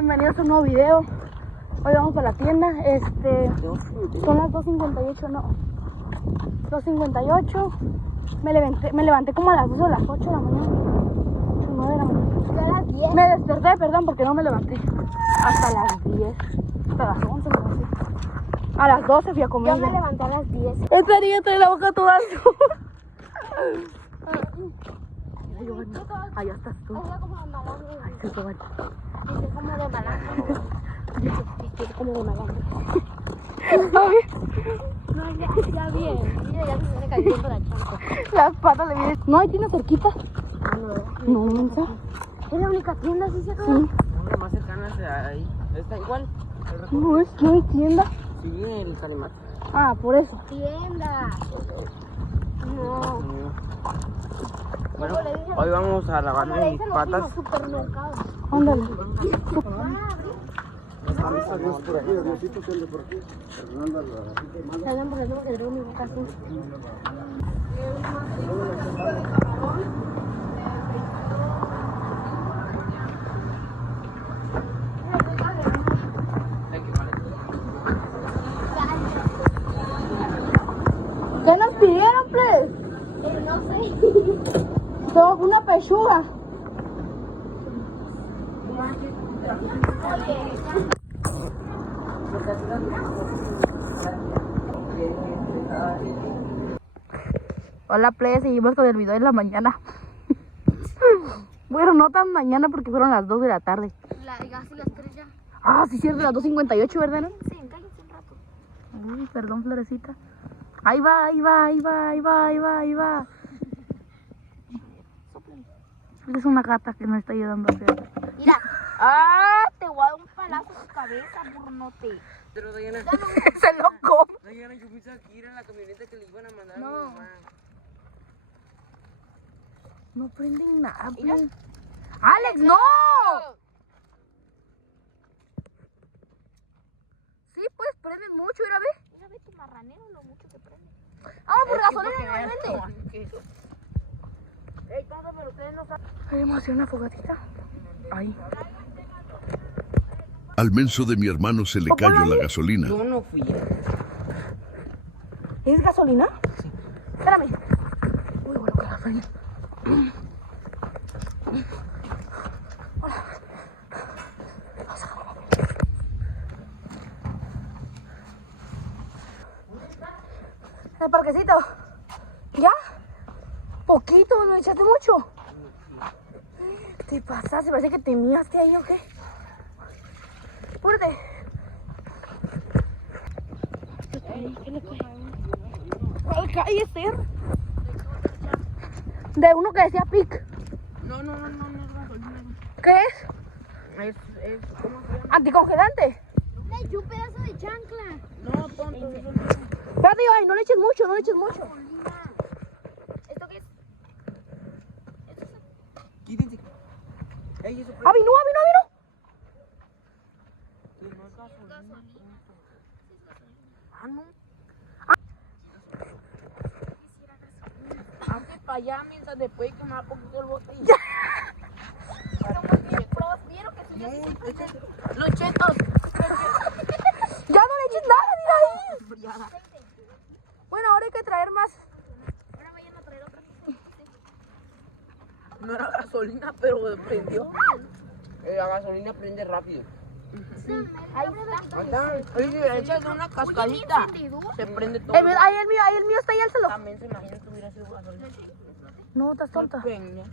bienvenidos a un nuevo video. Hoy vamos a la tienda. Son las 2:58, no. 2:58. Me levanté como a las 2 o las 8 de la mañana. 8, 9 de la mañana. A las 10. Me desperté, perdón, porque no me levanté. Hasta las 10. Hasta las 11 me levanté. A las 12 fui a comer. Yo me levanté a las 10. Esta niña trae la boca toda azul. Allá estás tú. Habla como de malandro. Ay, qué bueno. Dice como de malandro. Dice como de malandro. No, ya bien. Mira, ya se me cayó por la chanca. Las patas le vienen. No, hay tienda cerquita. No, mensa. Es la única tienda, ¿sí se acaba? Sí. Una más cercana hacia ahí. ¿Está igual? No hay tienda. Sí, el Calimán. Ah, por eso. Tienda. No. Bueno, hoy vamos a lavar Como le mis dicen los patas. chinos, supermercado. Ándale. Se andan poniendo porque tengo mi boca azul. ¿Qué nos pidieron, pues? No sé. Todo una pechuga. Hola, plebe, seguimos con el video de la mañana. Bueno, no tan mañana porque fueron las 2 de la tarde. Casi las 3 ya. Ah, sí, cierto, las 2:58, ¿verdad? ¿No? Sí, cállense un rato. Uy, perdón, Florecita. Ahí va, ahí va, ahí va, ahí va, ahí va, ahí va. Es una gata que me está ayudando a hacer. Mira. Ah, te voy a dar un palazo en tu cabeza, burnote. Pero Diana, Se lo come. Diana, yo pensaba que era la camioneta que le iban a mandar No. a mi mamá. No prenden nada, Mira. pues. ¡Alex, no! Sí, pues prenden mucho, mira, ve. Mira, ve tu marranero, lo mucho que prende. Vamos por Es que gasolina porque vean nuevamente. que eso. Ey, pásamelo, ustedes no saben. Queremos hacer una fogatita. Ahí. Al menso de mi hermano se le cayó la gasolina. Yo no fui. ¿Es gasolina? Sí. Espérame. Uy, bueno, que gasolina. Hola. El parquecito. ¿Ya? Poquito, ¿lo echaste mucho? ¿Te pasaste? Parece que te miaste ahí, ¿o qué? Apúrate. ¿Cuál calle es Ter? De uno que decía pic. No es gasolina. ¿Qué es? ¿Cómo se llama? Anticongelante. Le eché un pedazo de chancla. No, tonto, eso no. Espérate, ay, no le eches mucho, no le eches mucho. ¿Esto qué es? Quítense. Ey, eso ¡Ah, vino! no es gasolina. Ah, no. Hazte para allá mientras después quemar poquito el bote. ¿Vieron que soy No, así? los chetos. Ya no le eches nada, mira ahí. Bueno, ahora hay que traer más. Ahora vayan a traer otra. No era gasolina, pero prendió. La gasolina prende rápido. Ahí está. Acá, oye, echas una cascadita. Se prende todo. Ahí el mío está ahí, álzalo. También se imagina que hubiera sido gasolina. No, estás tonta. Pequeña.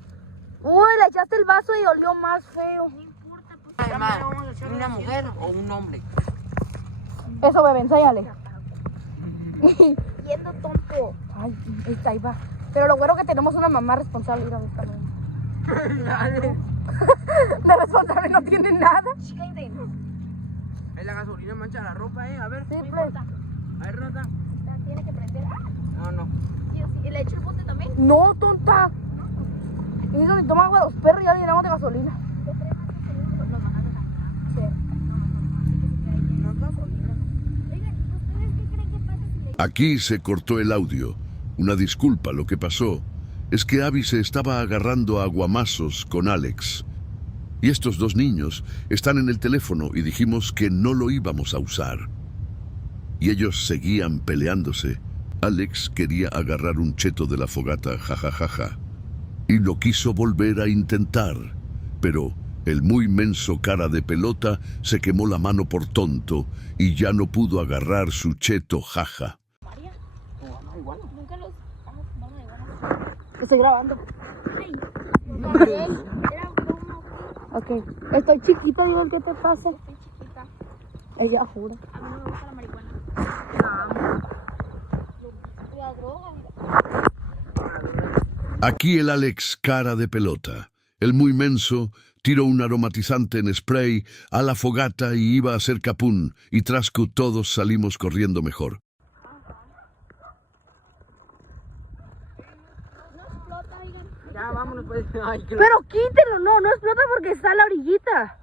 Uy, le echaste el vaso y olió más feo. Además, ¿una mujer o un hombre? Eso, bebé, enséñale. Yendo tonto. Ay, ahí va. Pero lo bueno que tenemos una mamá responsable. Mira, esta de responsable no tiene nada. Es la gasolina mancha la ropa, A ver. Sí, pues. A ver, Rota. Tiene que prender. No. ¿Y le echo el bote también? No, tonta. Y eso ni toma agua a los perros y ya le llenamos de gasolina. No es gasolina. Oigan, ¿ustedes qué creen que pasa si le Aquí se cortó el audio. Una disculpa, lo que pasó es que Abby se estaba agarrando a guamazos con Alex. Y estos dos niños están en el teléfono y dijimos que no lo íbamos a usar. Y ellos seguían peleándose. Alex quería agarrar un cheto de la fogata, jajajaja. Y lo quiso volver a intentar, pero el muy menso cara de pelota se quemó la mano por tonto y ya no pudo agarrar su cheto, jaja. Nunca los... vamos a llevar. Estoy grabando. Ay, Gabriel, era uno. Ok. Estoy chiquita, digo, ¿qué te pasa? Estoy chiquita. Ella jura. A mí no me gusta la marihuana. La droga, mira. Aquí el Alex cara de pelota. El muy menso tiró un aromatizante en spray a la fogata y iba a hacer capún, y tras que todos salimos corriendo mejor. No explota, oigan. Ya, vámonos pues. Ay, que Pero quítelo, no explota porque está a la orillita.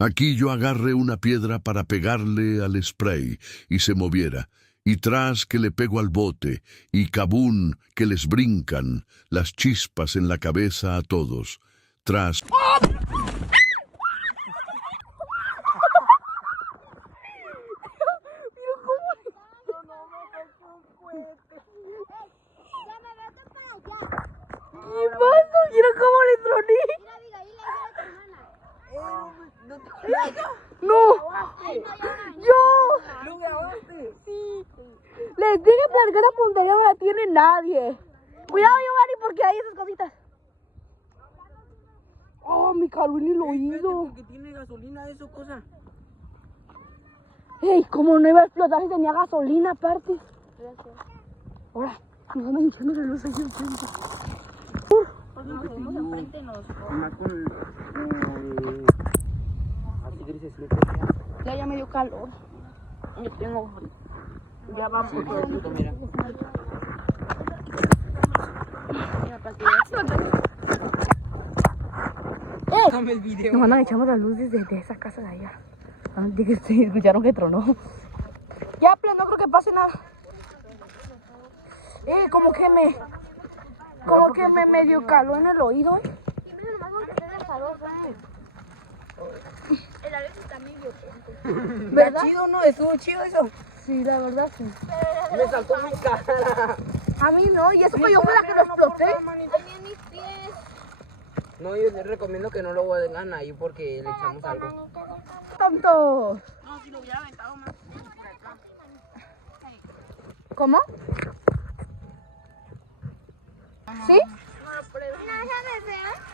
Aquí yo agarré una piedra para pegarle al spray y se moviera, y tras que le pego al bote, y cabún que les brincan las chispas en la cabeza a todos. Tras... ¿Qué pasa? Mira cómo le troné. Mira, Abigail, ahí viene tu hermana. No. Ay, no, ya. Yo. ¿Lo grabaste? Les dije que la puntería no la tiene nadie. Cuidado, Giovanni, porque hay esas cositas. Oh, me caló en el oído. Porque tiene gasolina eso, cosa. Ey, ¿cómo no iba a explotar si tenía gasolina aparte? Ahora, nos andan echando la luz ahí enfrente. Porque nos seguimos enfrente y nos... Más con... así grises. Ya me dio calor. Yo tengo frío. Ya vamos. Sí, mira. Mira, para que veas. Dame el video. Nos andan echando la luz desde esa casa de allá. Escucharon que tronó. Ya, pues, no creo que pase nada. Como que me medio caló en el oído. Y mira nomás lo que te calor, el Alex está medio tonto. ¿Verdad? Chido, ¿no? Estuvo chido eso. Sí, la verdad sí. Me saltó mi cara. A mí no, y eso que yo fue la que lo exploté. Tenía mis pies. No, yo les recomiendo que no lo hagan ahí porque le echamos algo. Tonto. No, si lo hubiera aventado más. ¿Cómo? ¿Sí?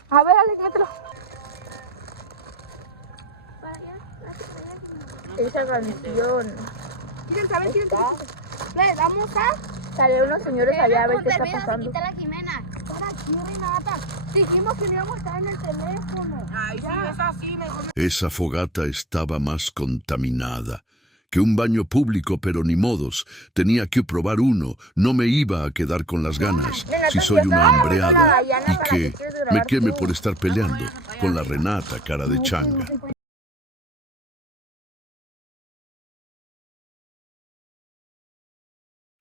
A ver, Alex, mételo. Esa canción. ¿Quieren saber? Le damos a... Sale unos señores allá a ver qué está Se pasando. quita la Jimena. Para aquí, Renata. Dijimos que no íbamos a estar en el teléfono. Ay, sí, es así, mejor. Esa fogata estaba más contaminada que un baño público, pero ni modos. Tenía que probar uno. No me iba a quedar con las ganas si soy una hambreada y que me queme por estar peleando con la Renata, cara de changa.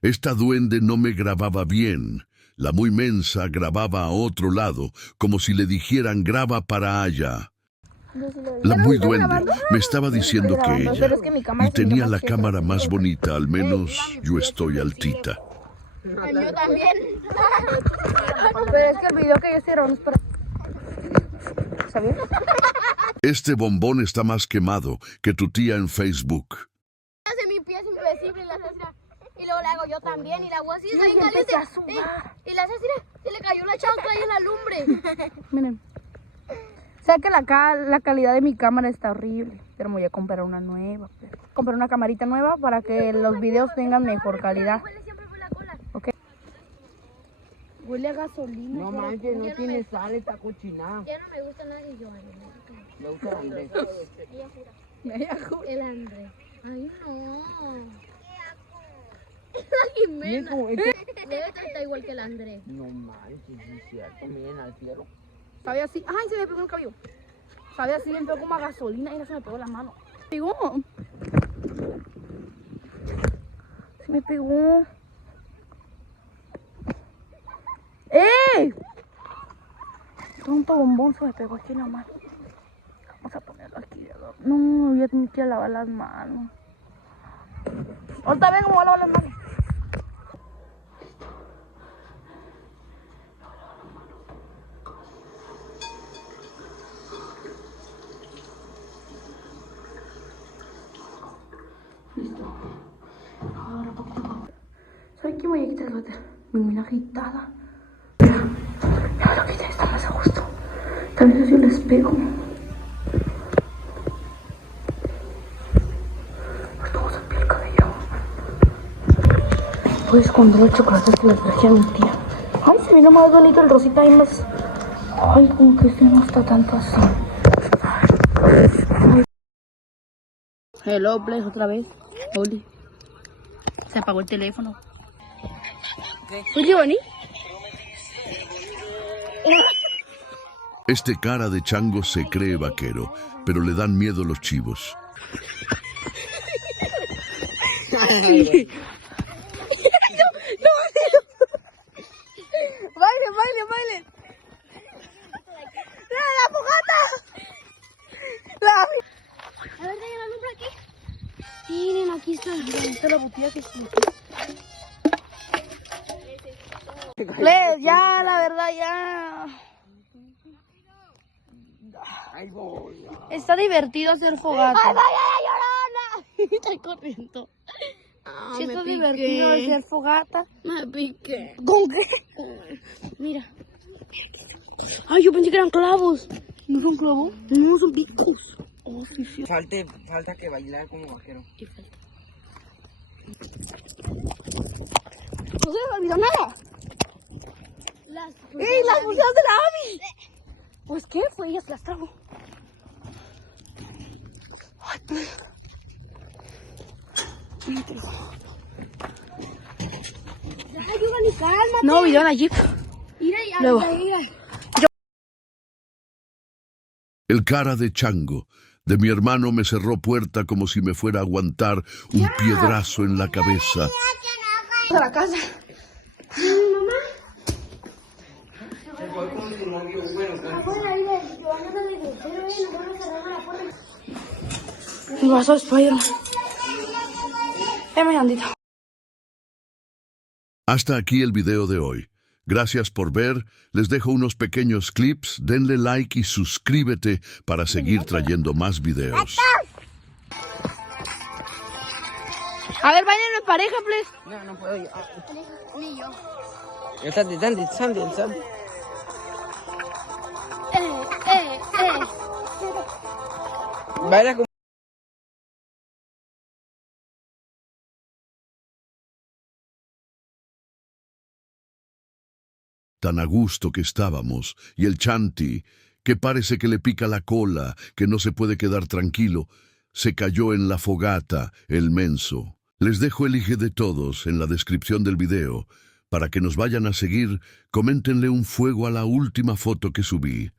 Esta duende no me grababa bien. La muy mensa grababa a otro lado, como si le dijeran graba para allá. La muy duende me estaba diciendo que ella, y tenía la cámara más bonita, al menos yo estoy altita. El mío también. Pero es que el video que yo estoy grabando es para... ¿Sabías? Este bombón está más quemado que tu tía en Facebook. Hace mi pie es invisible y la hace así. Y luego le hago yo también y la hago así. Y está bien empecé caliente. a sudar. Y la hace así. Se le cayó la chancla ahí en la lumbre. Miren. Sé que la calidad de mi cámara está horrible, pero me voy a comprar una nueva. Comprar una camarita nueva para que los videos tengan mejor calidad. Huele siempre por la cola. ¿Ok? Huele a gasolina. No manches, no tiene sal, está cochinada. Ya no me gusta nada de yo. Me gusta el Andrés. Ella jura. El Andrés. Ay, no. La Jimena. Debe estar igual que el Andrés. No manches, sí es cierto, miren al cielo. Sabe así. Ay, se me pegó el cabello. Sabe así, bien feo como a gasolina y no se me pegó la mano. ¿Pegó? Se me pegó. ¡Ey! Pronto bombón se me pegó aquí en la mano. Vamos a ponerlo aquí de adorno. No, voy a tener que lavar las manos. Ahorita vengo, voy a lavar las manos. Listo. Ahora poquito a poco. ¿Sabes qué? Voy a quitar mi mina agitada. Ya lo quité, está más a gusto. También si les pego. Vamos a piel el cabello. Voy a esconder los chocolates que les traje a mi tía. Ay, se vino más bonito el rosita y más. Ay, como que este no está tanto así. Ay. Hello, Blaze, otra vez. Oli. Se apagó el teléfono. Oye, Bonnie. Este cara de chango se cree vaquero, pero le dan miedo los chivos. Baile, baile, baile. ¡La fogata! A ver, ¿hay la lumbre aquí? Miren, aquí está. Esta es la botella que explotó. Les, ya, la verdad, ya. Está divertido hacer fogata. ¡Ay, vaya la llorona! Está corriendo. Sí, está divertido hacer fogata. Me piqué. ¿Con qué? Mira. Ay, yo pensé que eran clavos. ¿No son clavos? No, son picos. Oh, sí, sí. Falta que bailar como vaquero. No se les olvidó nada. Las ¡Ey, las pulseras de la Abby! Pues, ¿qué fue? Ella se las trajo. Ay, pues. Ayúdame, cálmate. No, video en la Jeep. Mira, Luego. mira. El cara de chango de mi hermano me cerró puerta como si me fuera a aguantar un piedrazo en la cabeza. A la casa. Mi vaso de Spider-Man. Mi andito. Hasta aquí el video de hoy. Gracias por ver. Les dejo unos pequeños clips. Denle like y suscríbete para seguir trayendo más videos. A ver, bailen en pareja, please. No puedo yo. Ni yo. El Sandy. Baila como... Tan a gusto que estábamos, y el Chanti, que parece que le pica la cola, que no se puede quedar tranquilo, se cayó en la fogata, el menso. Les dejo el IG de todos en la descripción del video. Para que nos vayan a seguir, coméntenle un fuego a la última foto que subí.